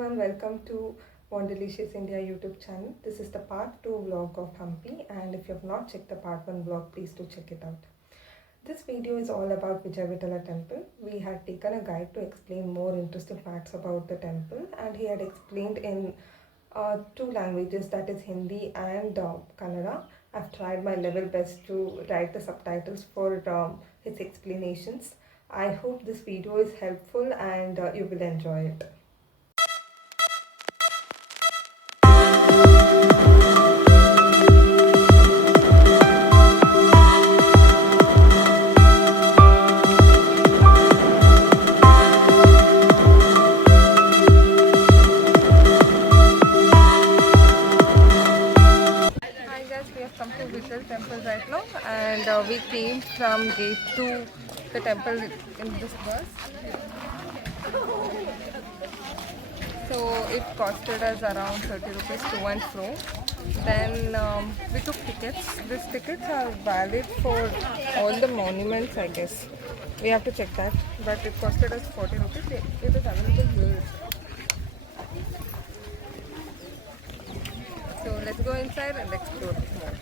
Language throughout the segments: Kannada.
everyone, welcome to Wandelicious India YouTube channel. This is the part 2 vlog of Hampi, and if you have not checked the part 1 vlog, please do check it out. This video is all about Vijay Vitala temple. We had taken a guide to explain more interesting facts about the temple, and he had explained in two languages, that is Hindi and Kannada. I've tried my level best to write the subtitles for his explanations. I hope this video is helpful and you will enjoy it. Hi guys, we have come to Vittal temple right now, and we came from gate to the temple in this bus. So it costed us around 30 rupees to and fro. Then we took tickets. These tickets are valid for all the monuments, I guess. We have to check that, but it costed us 40 rupees. It is available here. So let's go inside and explore more.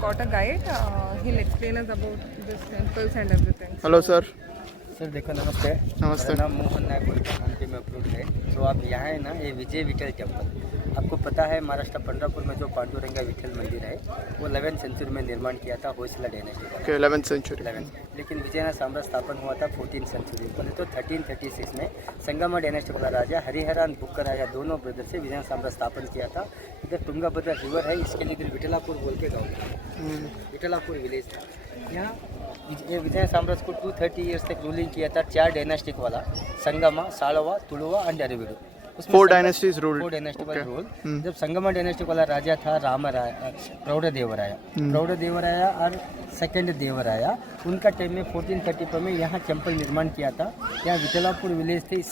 Got a guide. He'll explain us about this temples and everything. Hello sir. Sir देखो नमस्ते। नमस्ते। मेरा नाम मोहन नायक बोलते हैं, हम्पी में अप्रूव्ड है। तो आप यहाँ है ना, ये विजय विठल टेम्पल, आपको पता है महाराष्ट्र पंढरपुर में जो पांडुरंगा विठल मंदिर है वो 11th सेंचुरी में निर्माण किया था होयसला डायनेस्टी का। 11th century. लेकिन विजयनगर साम्राज्य स्थापन हुआ था 14th सेंचुरी। पहले तो 1336 में संगमा डायनेस्टी वाला राजा हरिहरान बुक्कर राजा दोनों ब्रदर से विजयनगर साम्राज्य स्थापन किया था। इधर तुंगाभद्रा रिवर है, इसके लिए इधर विठलापुर बोल के गाँव है, विठलापुर विलेज था। यहाँ ये विजय साम्राज्य को 230 ईयर्स तक रूलिंग किया था। 4 डायनेस्टिक वाला, Sangama, Saluva, Tuluva and Aravidu. 4 dynasties ruled. 4 dynasty वाला रूल। जब संगमा डायनेस्टी वाला राजा था रामराय, प्रौढ़देवराया और सेकंड देवराया, उनका टाइम में 1434 में यहाँ टेम्पल निर्माण किया था। यहाँ विठलापुर विलेज थे।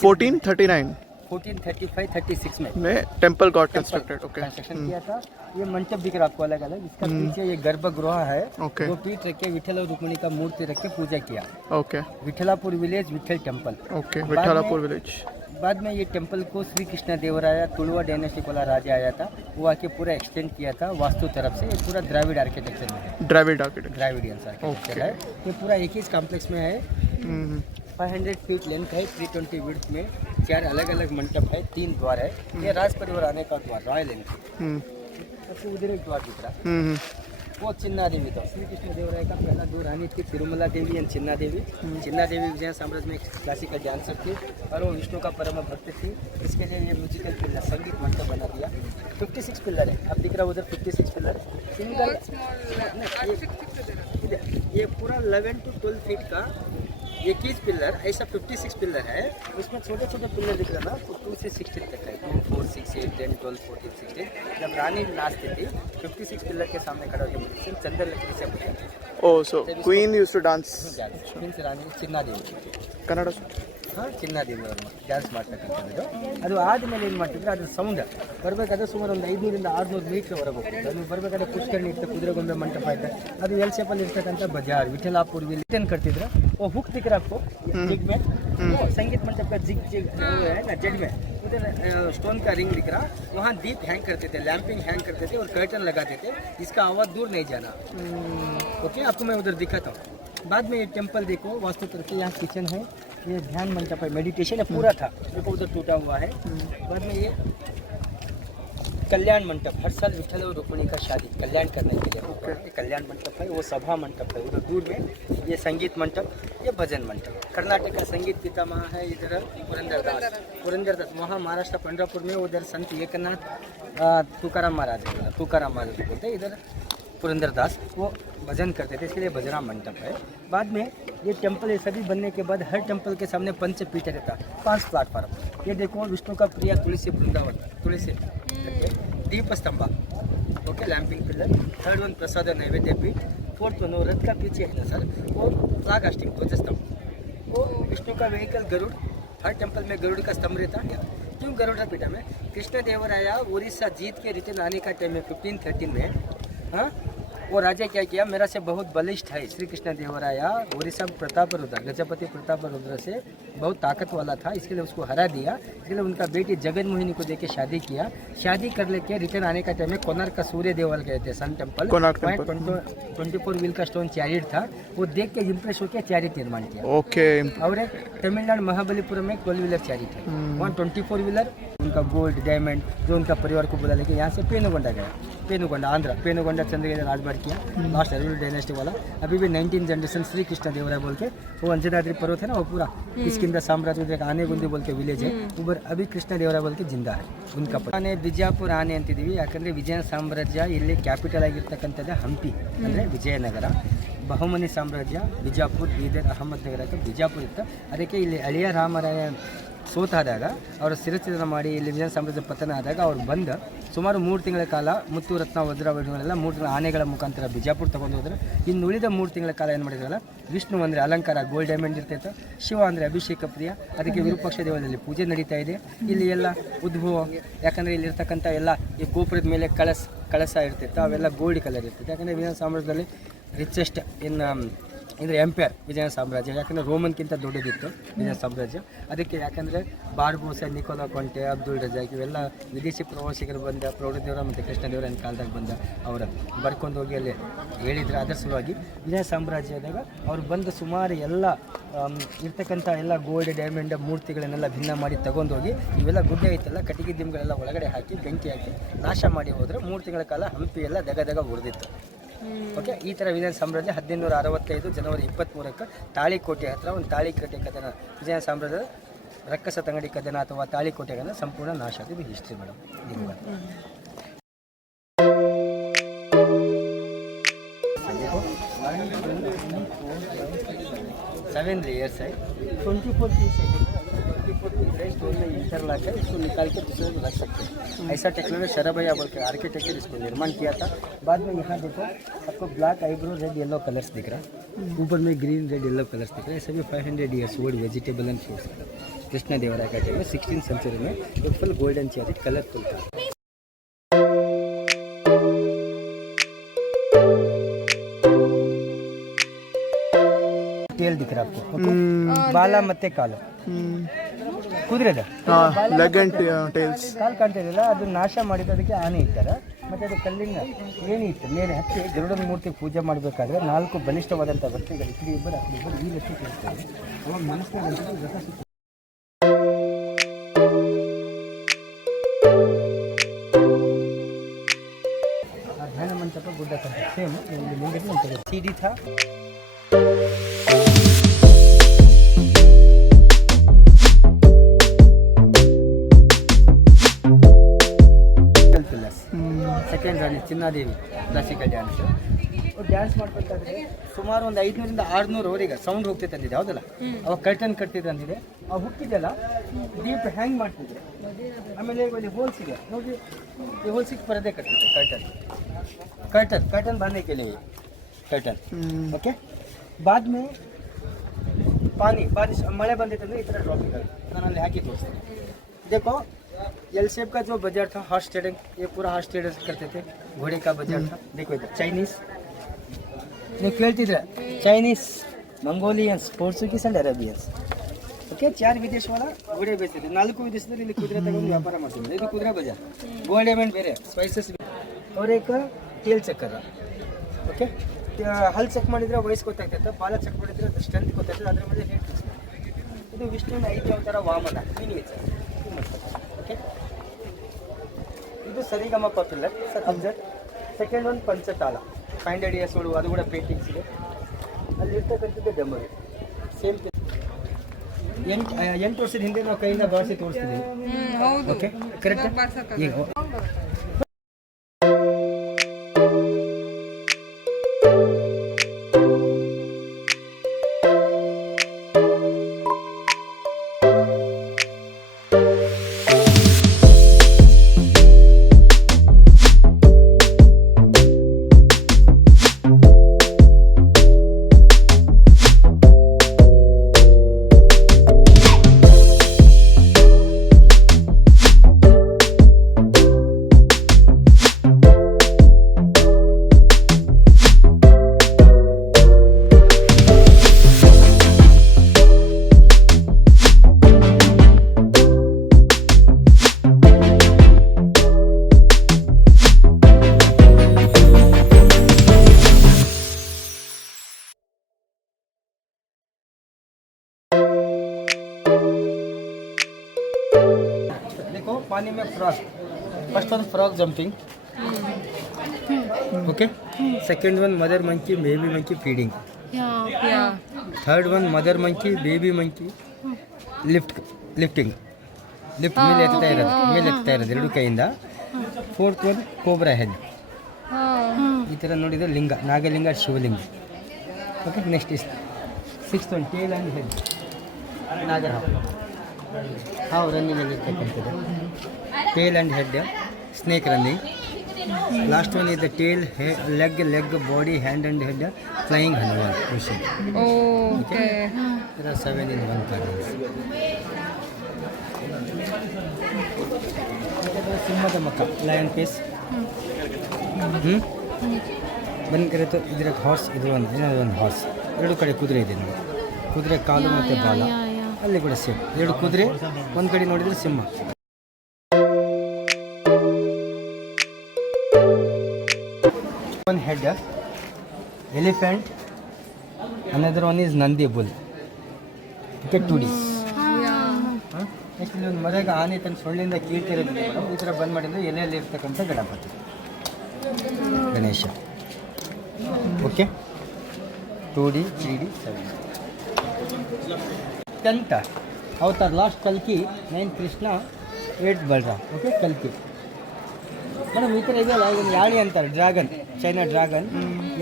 1435-36 में टेम्पल गॉट कंस्ट्रक्टेड। कंस्ट्रक्शन किया था। ये मंडप दिख रहा आपको अलग अलग। इसका पीछे ये गर्भगृह है, जो पीठ रख के विठल और रुक्मिणी का मूर्ति रख के पूजा किया। विठलापुर विलेज विठल टेम्पल। विठलापुर विलेज। बाद में ये टेम्पल को श्री कृष्ण देवराया तुलुवा डायनेस्टी वाला राजा आया था, वो आके पूरा एक्सटेंड किया था वास्तु तरफ से। ये पूरा द्राविड आर्किटेक्चर में है, द्राविडियंस आर्किटेक्चर है। ये पूरा एक ही कॉम्प्लेक्स में है। 500 फीट लेंथ है, 320 विड्थ में। 4 अलग अलग मंडप है, 3 द्वार है। ये राज परिवार आने का द्वार, रॉयल एंट्री। सबसे उधर एक द्वार दिख रहा, वो चिन्ना देवी था। श्री कृष्ण देवराय का पहला 2 रानी थी, तिरुमला देवी एंड चिन्ना देवी। चिन्ना देवी विजय साम्राज्य में एक क्लासिकल डांसर थी और वो विष्णु का परम भक्त थी। इसके लिए ये म्यूजिकल पिलर, संगीत मंडप बना दिया। 56 पिलर है, अब दिख रहा उधर 56 पिलर सिंगल। ये पूरा 11 to 12 फीट का 21 पिलर, ऐसा 56 पिलर है। उसमें छोटे छोटे पिलर दिख रहा ना, 2 से 16 तक है। 2, 4, 6, 8, 10, 12, 14, 16। जब रानी नाचती थी 56 पिलर के सामने खड़ा होकर चंदन लकड़ी से पूछा। Oh, so queen used to dance. Queen रानी चिन्ना देवी, कन्नड़। ಹಾಂ ಚಿನ್ನಾದೇವಿ ಅವರು ಡ್ಯಾನ್ಸ್ ಮಾಡ್ತಕ್ಕಂಥದ್ದು. ಅದು ಆದಮೇಲೆ ಏನು ಮಾಡ್ತಿದ್ರು, ಅದು ಸೌಂಡ್ ಬರಬೇಕಾದ್ರೆ ಸುಮಾರು ಒಂದು 500ರಿಂದ 600 ಮೀಟ್ರ್ ಹೊರಗೆ ಹೋಗ್ತದೆ. ಅದು ಬರಬೇಕಾದ್ರೆ ಪುಷ್ಕರಣಿ ಇರ್ತದೆ, ಕುದುರೆಗೊಂಬೆ ಮಂಟಪ ಇದೆ, ಅದು ಎಲ್ ಶೇಪಲ್ಲಿ ಇರ್ತಕ್ಕಂಥ ಬಜಾರ್ ವಿಠಲಾಪುರ್ ವಿಲೇಜ್ ಏನು करತಿದ್ರು। वो हुक दिख रहा आपको जिग में, संगीत मंडप का जिग है ना, जेड में उधर स्टोन का रिंग दिख रहा, वहाँ दीप हैंग करते थे, लैंपिंग हैंग करते थे और कर्टन लगाते थे, जिसका आवाज़ दूर नहीं जाना। ओके, आपको मैं उधर दिखाता हूँ। बाद में ये टेम्पल देखो वास्तु तरफ से, यहाँ किचन है, ये ध्यान मंडप है, मेडिटेशन है पूरा था, देखो उधर टूटा हुआ है। बाद में ये कल्याण मंडप, हर साल विठल और रुक्मिणी का शादी कल्याण करने के लिए ये कल्याण मंडप है। वो सभा मंडप है उधर दूर में। ये संगीत मंडप, ये भजन मंडप। कर्नाटक का संगीत पितामह है इधर पुरंदरदास। वहाँ महाराष्ट्र पंढरपुर में उधर संत एकनाथ तुकाराम महाराज बोलते हैं। इधर पुरंदरदास, वो भजन करते थे, इसके लिए भजना मंडप है। बाद में ये टेम्पल ये सभी बनने के बाद हर टेम्पल के सामने पंचपीठ रहता, 5 प्लेटफार्म। ये देखो विष्णु का प्रिय तुलसी वृंदावन, तुलसी दीप स्तंभ, ओके, लैंपिंग पिलर। थर्ड वन प्रसाद नैवेद्य पीठ। फोर्थ वन रथ का पीछे है ना सर, वो फ्लैग हास्टिंग ध्वजस्तंभ। वो विष्णु का व्हीकल गरुड़, हर टेम्पल में गरुड़ का स्तंभ रहता है। क्यों गरुड़ पीठा में? कृष्ण देवराया उड़ीसा जीत के रिटर्न आने का टाइम में 1513 में, हाँ, वो राजा क्या किया, मेरा से बहुत बलिष्ठ है श्री कृष्ण देवराया, उड़ीसा प्रतापरुद्र, गजपति प्रतापरुद्र से बहुत ताकत वाला था, इसके लिए उसको हरा दिया। इसके लिए उनका बेटी जगन मोहिनी को देके शादी किया। शादी कर लेके रिटर्न आने का टाइम में कोणार्क का सूर्य देवल गए थे, सन टेम्पल, 24 व्हील का स्टोन चैरिट था, वो देख के इम्प्रेस होकर चैरिट निर्माण किया। ओके। और एक तमिलनाडु महाबलीपुरम में 12 व्हीलर चैरिट है, वहाँ 24 व्हीलर, उनका गोल्ड डायमंड जो उनका परिवार को बोला, लेकिन यहाँ से पेनुगोंडा गया, पेनुगोंडा आंध्र, पेनुगोंडा चंद्रगिरी राजबाड़ किया, लास्ट अरुण डायनेस्टी वाला। अभी भी 19 जनरेशन श्री कृष्ण देवराय बोल के, वो अंजनाद्रि पर्वत है ना, वो पूरा किसकिंदा साम्राज्य आनेगुंदी बोल के विलेज है, उबर अभी कृष्ण देवराय बोल के जिंदा है उनका। आने ಬಿಜಾಪುರ ಆನೆ ಅಂತಿದ್ದೀವಿ, ಯಾಕಂದರೆ ವಿಜಯನ ಸಾಮ್ರಾಜ್ಯ ಇಲ್ಲಿ ಕ್ಯಾಪಿಟಲ್ ಆಗಿರ್ತಕ್ಕಂಥದ್ದು ಹಂಪಿ, ಅಂದರೆ ವಿಜಯನಗರ. ಬಹುಮನಿ ಸಾಮ್ರಾಜ್ಯ ಬಿಜಾಪುರ, ಬೀದರ್, ಅಹಮದ್ನಗರಕ್ಕೆ ಬಿಜಾಪುರ ಇತ್ತು. ಅದಕ್ಕೆ ಇಲ್ಲಿ ಅಳಿಯ ರಾಮರಾಯ ಸೋತಾದಾಗ ಅವರು ಶಿರಚ್ಛೇದನ ಮಾಡಿ ಇಲ್ಲಿ ವಿಜಯನ ಸಾಮ್ರಾಜ್ಯ ಪತನ ಆದಾಗ ಅವ್ರು ಬಂದು ಸುಮಾರು 3 ತಿಂಗಳ ಕಾಲ ಮುತ್ತು ರತ್ನ ವಜ್ರವೈಢೂರ್ಯಗಳೆಲ್ಲ 3 ತಿಂಗಳ ಆನೆಗಳ ಮುಖಾಂತರ ಬಿಜಾಪುರ ತಗೊಂಡು ಹೋದ್ರೆ. ಇನ್ನು ಉಳಿದ 3 ತಿಂಗಳ ಕಾಲ ಏನು ಮಾಡಿದ್ರಲ್ಲ, ವಿಷ್ಣು ಅಂದರೆ ಅಲಂಕಾರ ಗೋಲ್ಡ್ ಡೈಮಂಡ್ ಇರ್ತೈತೆ, ಶಿವ ಅಂದರೆ ಅಭಿಷೇಕ ಪ್ರಿಯ, ಅದಕ್ಕೆ ವಿರೂಪಾಕ್ಷ ದೇವಾಲಯದಲ್ಲಿ ಪೂಜೆ ನಡೀತಾ ಇದೆ. ಇಲ್ಲಿ ಎಲ್ಲ ಉದ್ಭವ, ಯಾಕಂದರೆ ಇಲ್ಲಿರ್ತಕ್ಕಂಥ ಎಲ್ಲ ಈ ಗೋಪುರದ ಮೇಲೆ ಕಳಸ ಇರ್ತಿತ್ತು, ಅವೆಲ್ಲ ಗೋಲ್ಡ್ ಕಲರ್ ಇರ್ತೈತೆ. ಯಾಕಂದರೆ ವಿಜಯನ ಸಾಮ್ರಾಜ್ಯದಲ್ಲಿ ರಿಚೆಸ್ಟ್ ಅಂದರೆ ಎಂಪೈರ್ ವಿಜಯನ ಸಾಮ್ರಾಜ್ಯ, ಯಾಕಂದರೆ ರೋಮನ್ಗಿಂತ ದೊಡ್ಡದಿತ್ತು ವಿಜಯನ ಸಾಮ್ರಾಜ್ಯ. ಅದಕ್ಕೆ ಯಾಕಂದರೆ Barbosa, Nikola Conte, Abdul Razak ಇವೆಲ್ಲ ವಿದೇಶಿ ಪ್ರವಾಸಿಗರು ಬಂದ, ಪ್ರೌಢದೇವರ ಮತ್ತು ಕೃಷ್ಣದೇವರನ ಕಾಲದಾಗ ಬಂದ ಅವರು ಬರ್ಕೊಂಡು ಹೋಗಿ ಅಲ್ಲಿ ಹೇಳಿದ್ರು. ಅದರ ಸಲುವಾಗಿ ವಿಜಯ ಸಾಮ್ರಾಜ್ಯದಾಗ ಅವ್ರು ಬಂದು ಸುಮಾರು ಎಲ್ಲ ಇರ್ತಕ್ಕಂಥ ಎಲ್ಲ ಗೋಲ್ಡ್ ಡೈಮಂಡ್ ಮೂರ್ತಿಗಳನ್ನೆಲ್ಲ ಭಿನ್ನ ಮಾಡಿ ತಗೊಂಡೋಗಿ ಇವೆಲ್ಲ ಗುಡ್ಡೆ ಐತಲ್ಲ, ಕಟ್ಟಿಗೆ ದಿಮ್ಗಳೆಲ್ಲ ಒಳಗಡೆ ಹಾಕಿ ಬೆಂಕಿ ಹಾಕಿ ನಾಶ ಮಾಡಿ ಹೋದರೆ 3 ತಿಂಗಳ ಕಾಲ ಹಂಪಿ ಎಲ್ಲ ದಗ ಉರಿದಿತ್ತು. ಓಕೆ, ಈ ಥರ ವಿಜಯನ ಸಾಮ್ರಾಜ್ಯ 1765 ಜನವರಿ 23ಕ್ಕೆ ತಾಳಿಕೋಟೆ ಹತ್ರ ಒಂದು ತಾಳಿಕೋಟೆ ಕದನ, ವಿಜಯನ ಸಾಮ್ರಾಜ್ಯದ ರಕ್ಕಸ ತಂಗಡಿ ಕದನ ಅಥವಾ ತಾಳಿಕೋಟೆ ಕದನ ಸಂಪೂರ್ಣ ನಾಶ ಆಗಿದೆ. ಇದು ಹಿಸ್ಟ್ರಿ ಮೇಡಮ್. 7 layers है, 24 पीस है, 24 पीस है, स्टोन में इंटरलॉक है, इसको निकाल के दूसरे में रख सकते हैं। ऐसा टेक्नोलॉजी शरभैया बोल के आर्किटेक्चर इसको निर्माण किया था। बाद में यहाँ देखो आपको black eyebrow red yellow colours दिख रहा है, ऊपर में ग्रीन रेड येलो कलर्स दिख रहा है। ये सभी 500 years old vegetable and fruits Krishna Devaraya का टाइम में 16th सेंचुरी में फुल गोल्डन चेरी कलरफुल था। टेल दिख रहा है आपको, ओके, ಬಾಲ ಮತ್ತೆ ಕಾಲು ಕುದುರೆದ ಲೆಗ್ ಅಂಡ್ ಟೇಲ್ಸ್ ಕಾಲು ಕಾಣ್ತಾ ಇದೆಯಲ್ಲ, ಅದು ನಾಶ ಮಾಡಿದ, ಅದಕ್ಕೆ ಆನೆ ಇದ್ದಾರೆ. ಮತ್ತು ಅದು ಕಲ್ಲಿನ ಏಣಿ ಇತ್ತು, ಮೇಲೆ ಹತ್ತಿ ಗರುಡನ ಮೂರ್ತಿ ಪೂಜೆ ಮಾಡಬೇಕಾದ್ರೆ 4 ಬಲಿಷ್ಠವಾದಂಥ ವ್ಯಕ್ತಿಗಳು ಇಬ್ಬರು ಈ ವ್ಯಕ್ತಿ ಕೇಳ್ತಾರೆ. ಅವಾಗ ಮನಸ್ಸಿನಲ್ಲಿ ರಥ ಸುತ್ತ ಧ್ಯಾನ ಮಂಟಪ ಗುಡ್ಡ ಕಂತ ಸೇಮ್ ಮುಂದೆ ಸಿಡಿ ಥಾ. ಸೆಕೆಂಡ್ ರಾಣಿ ಚಿನ್ನಾದೇವಿ ಕ್ಲಾಸಿಕಲ್ ಡ್ಯಾನ್ಸ್ ಡ್ಯಾನ್ಸ್ ಮಾಡ್ಬೇಕಾದ್ರೆ ಸುಮಾರು ಒಂದು 500ರಿಂದ 600ವರೆಗೆ ಸೌಂಡ್ ಹೋಗ್ತೈತೆ ಅಂದಿದೆ, ಹೌದಲ್ಲ? ಅವಾಗ ಕರ್ಟನ್ ಕಟ್ತಿದ್ರು ಅಂದಿದೆ. ಅವು ಹುಟ್ಟಿದೆಲ್ಲ ದೀಪ್ ಹ್ಯಾಂಗ್ ಮಾಡ್ತಿದ್ರು. ಆಮೇಲೆ ಇಲ್ಲಿ ಹೋಲ್ಸಿಗೆ ನೋಡಿ, ಈ ಹೋಲ್ಸಿಗೆ ಪರದೆ ಕಟ್ತಿದ್ದೆ, कर्टन बांधने के लिए कर्टन, ओके। बाद में बारिश मಳೆ ಬಂದಿತ್ತಂದ್ರೆ ಈ ತರ ಡ್ರಾಪ್ ಆಗುತ್ತೆ. ನಾನು ಅಲ್ಲಿ ಹಾಕಿ ತೋರಿಸ್ತೀನಿ. देखो एल शेप का जो बाजार था हॉर्स ट्रेडिंग, ये पूरा हॉर्स ट्रेडर्स करते थे, घोड़े का बाजार था. देखो इधर चाइनीज, ನೀವು ಕೇಳ್ತಿದ್ರೆ ಚೈನೀಸ್, ಮಂಗೋಲಿಯನ್ಸ್, ಪೋರ್ಚುಗೀಸ್ ಅಂಡ್ ಅರೇಬಿಯನ್ಸ್, ಓಕೆ. 4 ವಿದೇಶಗಳ ಗೋಡೆ ಬೇಸಿದೆ, 4 ವಿದೇಶದಲ್ಲಿ ಇಲ್ಲಿ ಕುದುರೆ ತಗೊಂಡು ವ್ಯಾಪಾರ ಮಾಡ್ತಿದ್ರು. ಇದು ಕುದುರೆ ಬಜಾರ್, ಗೋಲ್ಡ್ ಡೈಮಂಡ್ ಬೇರೆ, ಸ್ಪೈಸಸ್ और एक ಟೇಲ್ ಚೆಕ್ कर ಓಕೆ. ಹಲ್ ಚೆಕ್ ಮಾಡಿದ್ರೆ ವಯಸ್ಸು ಗೊತ್ತಾಗ್ತೈತೆ, ಬಾಲ ಚೆಕ್ ಮಾಡಿದ್ರೆ ಅದು ಸ್ಟ್ರೆಂತ್ ಗೊತ್ತಾಗ್ತದೆ, ಅದ್ರ ಮೇಲೆ ರೇಟ್ ಫಿಕ್ಸ್ ಮಾಡಿ. ಇದು ವಿಷ್ಣುವಿನ 5ನೇ ಅವತಾರ ವಾಮನ ಮಿನಿಯೇಚರ್, ಓಕೆ. ಇದು ಸರಿಗಮ ಪಾಪ್ಯುಲರ್ ಸಬ್ಜೆಕ್ಟ್. ಸೆಕೆಂಡ್ ಒಂದು ಪಂಚತಾಲ 500 years ಓಲ್ಡ್, ಅದು ಕೂಡ ಪೇಂಟಿಂಗ್ಸ್ ಇದೆ. ಅಲ್ಲಿರ್ತಕ್ಕಂಥದ್ದು ಡೆಮರಿ ಸೇಮ್. 8 ವರ್ಷದ ಹಿಂದೆ ನಾವು ಕೈಯಿಂದ ಬಾರಿಸಿ ತೋರಿಸ್ತಿದ್ದೀವಿ, ಓಕೆ. ಕರೆಕ್ಟ್. ಈಗ पानी में frog. First one frog jumping. Okay. Second one mother monkey, baby monkey feeding. Yeah. Third one mother monkey, baby monkey lifting. Lift ಮೇಲೆ ಎತ್ತಾ ಇರೋದು ಎರಡು ಕೈಯಿಂದ. Fourth one cobra head. ಈ ಥರ ನೋಡಿದರೆ linga, Nagalinga, Shivalinga. Okay, next is sixth one tail and head, ನಾಗರ ಹಾವು ರನ್ನಿಂಗಲ್ಲಿ ಇರ್ತಕ್ಕಂಥದ್ದು. Tail and head, snake running. Last one is the tail, leg, body, hand and head, flying Hanuman question. Okay. There are 7 in one card. ಸಿಂಹದ ಮಕ್ಕ, ಲಯನ್ ಫೇಸ್. ಬನ್ನಿ ಕರೆತು ಇದರ ಹಾರ್ಸ್, ಇದು ಒಂದು ಹಾರ್ಸ್. ಎರಡು ಕಡೆ ಕುದುರೆ ಇದೆ ನೋಡಿ, ಕುದುರೆ ಕಾಲು ಮತ್ತು ಬಾಲ. ಅಲ್ಲಿ ಕೂಡ ಸೇಮ್, ಎರಡು ಕುದುರೆ, ಒಂದು ಕಡೆ ನೋಡಿದರೆ ಸಿಂಹ. One head elephant, another one is Nandi bull. Okay, 2D. ನೆಕ್ಸ್ಟ್ ಇಲ್ಲಿ ಒಂದು ಮರಗೆ ಆನೆ ತನ್ನ ಸೊಳ್ಳೆಯಿಂದ ಕೀಳ್ತಿರೋದು ಈ ಥರ ಬಂದ್ ಮಾಡಿದ್ರೆ ಎಲೆಯಲ್ಲಿ ಇರ್ತಕ್ಕಂಥ Ganapati Ganesha. Okay, 2D, 3D, 7D. 10th ಅವತಾರ, ಲಾಸ್ಟ್ ಕಲ್ಕಿ, 9 ಕೃಷ್ಣ, 8 ಬಲರಾಮ್. ಓಕೆ, ಕಲ್ಕಿ ಮೇಡಮ್ ಈ ಥರ ಇದೆಯಲ್ಲ, ಇದನ್ನು ಯಾಳಿ ಅಂತಾರೆ, ಡ್ರ್ಯಾಗನ್, ಚೈನಾ ಡ್ರ್ಯಾಗನ್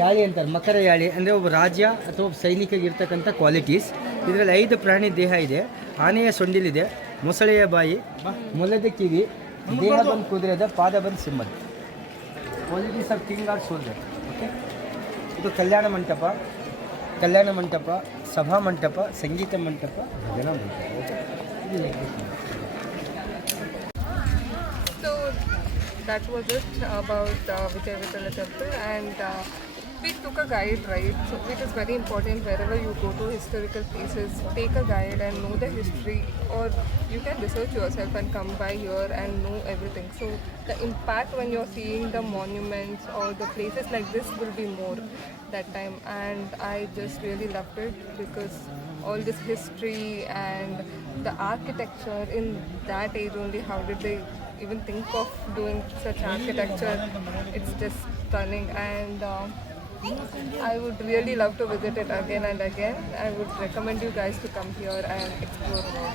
ಯಾಳಿ ಅಂತಾರೆ. ಮಕರ ಯಾಳಿ ಅಂದರೆ ಒಬ್ಬ ರಾಜ್ಯ ಅಥವಾ ಒಬ್ಬ ಸೈನಿಕಗೆ ಇರ್ತಕ್ಕಂಥ ಕ್ವಾಲಿಟೀಸ್. ಇದರಲ್ಲಿ 5 ಪ್ರಾಣಿ ದೇಹ ಇದೆ. ಆನೆಯ ಸೊಂಡಿಲಿದೆ, ಮೊಸಳೆಯ ಬಾಯಿ, ಮೊಲದ ಕಿವಿ, ದೇಹ ಬಂದು ಕುದುರೆದ, ಪಾದ ಬಂದು ಸಿಂಹದ. Qualities of king or soldier. Okay, ಇದು ಕಲ್ಯಾಣ ಮಂಟಪ, ಸಭಾ ಮಂಟಪ, ಸಂಗೀತ ಮಂಟಪ, ಭಜನಾ ಮಂಟಪ. That was it about Vijayavitala temple, and we took a guide, right? So it is very important wherever you go to historical places, take a guide and know the history, or you can research yourself and come by here and know everything. So the impact when you're seeing the monuments or the places like this will be more that time, and I just really loved it because all this history and the architecture in that age only, how did they even think of doing such architecture? It's just stunning, and I would really love to visit it again and again. I would recommend you guys to come here and explore more.